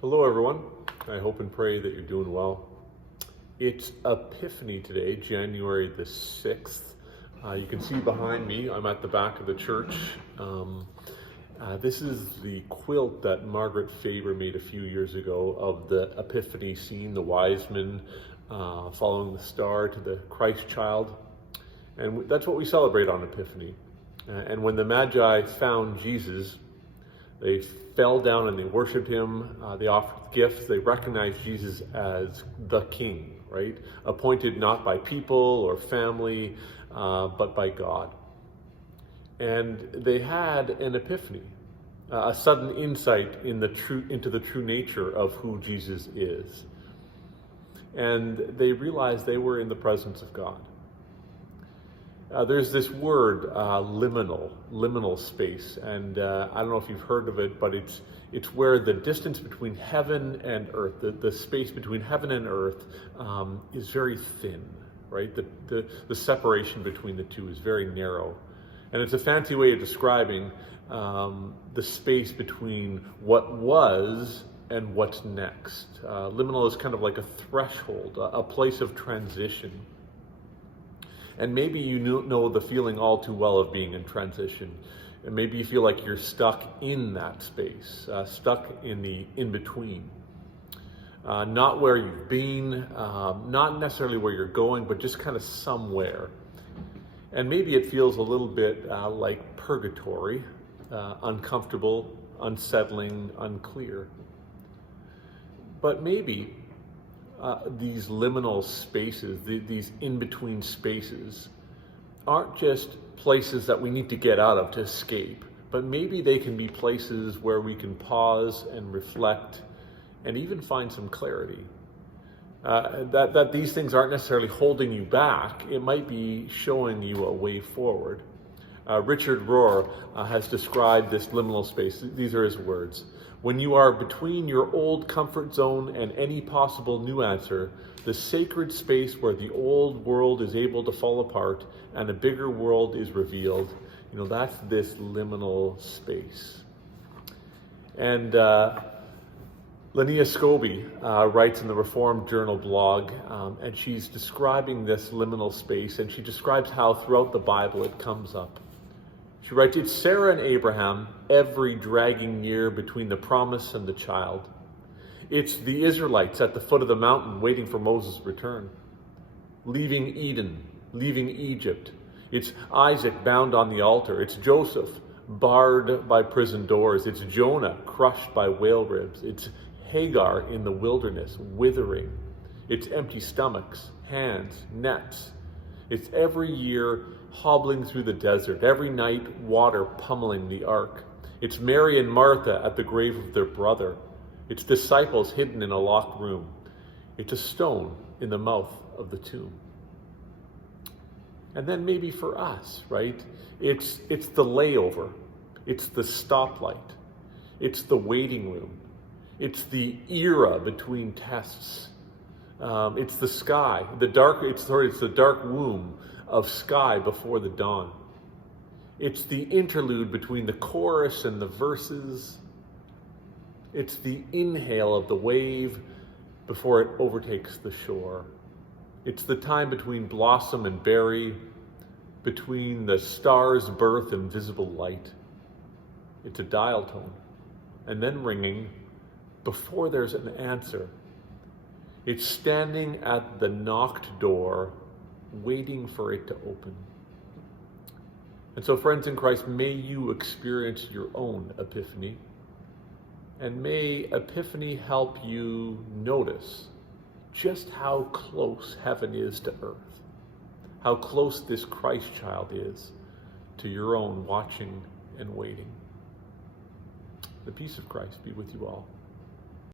Hello everyone, I hope and pray that you're doing well. It's Epiphany today, January the 6th. You can see behind me, I'm at the back of the church. This is the quilt that Margaret Faber made a few years ago of the Epiphany scene, the wise men following the star to the Christ child. And that's what we celebrate on Epiphany. And when the Magi found Jesus, they fell down and they worshiped him. They offered gifts. They recognized Jesus as the King, right? Appointed not by people or family, but by God. And they had an epiphany, a sudden insight into the true nature of who Jesus is. And they realized they were in the presence of God. There's this word, liminal space, and I don't know if you've heard of it, but it's where the distance between heaven and earth, the space between heaven and earth, is very thin, right? The separation between the two is very narrow, and it's a fancy way of describing the space between what was and what's next. Liminal is kind of like a threshold, a place of transition. And maybe you know the feeling all too well of being in transition. And maybe you feel like you're stuck in that space, stuck in the in-between. Not where you've been, not necessarily where you're going, but just kind of somewhere. And maybe it feels a little bit like purgatory, uncomfortable, unsettling, unclear. But maybe these liminal spaces, these in-between spaces, aren't just places that we need to get out of to escape, but maybe they can be places where we can pause and reflect and even find some clarity. That these things aren't necessarily holding you back, it might be showing you a way forward. Richard Rohr has described this liminal space. These are his words. When you are between your old comfort zone and any possible new answer, the sacred space where the old world is able to fall apart and a bigger world is revealed, that's this liminal space. And Linnea Scobie writes in the Reformed Journal blog, and she's describing this liminal space, and she describes how throughout the Bible it comes up. She writes, it's Sarah and Abraham, every dragging year between the promise and the child. It's the Israelites at the foot of the mountain waiting for Moses' return. Leaving Eden, leaving Egypt. It's Isaac bound on the altar. It's Joseph barred by prison doors. It's Jonah crushed by whale ribs. It's Hagar in the wilderness, withering. It's empty stomachs, hands, nets. It's every year hobbling through the desert, every night water pummeling the ark. It's Mary and Martha at the grave of their brother. It's disciples hidden in a locked room. It's a stone in the mouth of the tomb. And then maybe for us, right? It's the layover. It's the stoplight. It's the waiting room. It's the era between tests. It's the sky, it's the dark womb of sky before the dawn. It's the interlude between the chorus and the verses. It's the inhale of the wave before it overtakes the shore. It's the time between blossom and berry, between the star's birth and visible light. It's a dial tone, and then ringing before there's an answer. It's standing at the knocked door, waiting for it to open. And so, friends in Christ, may you experience your own epiphany. And may Epiphany help you notice just how close heaven is to earth, how close this Christ child is to your own watching and waiting. The peace of Christ be with you all.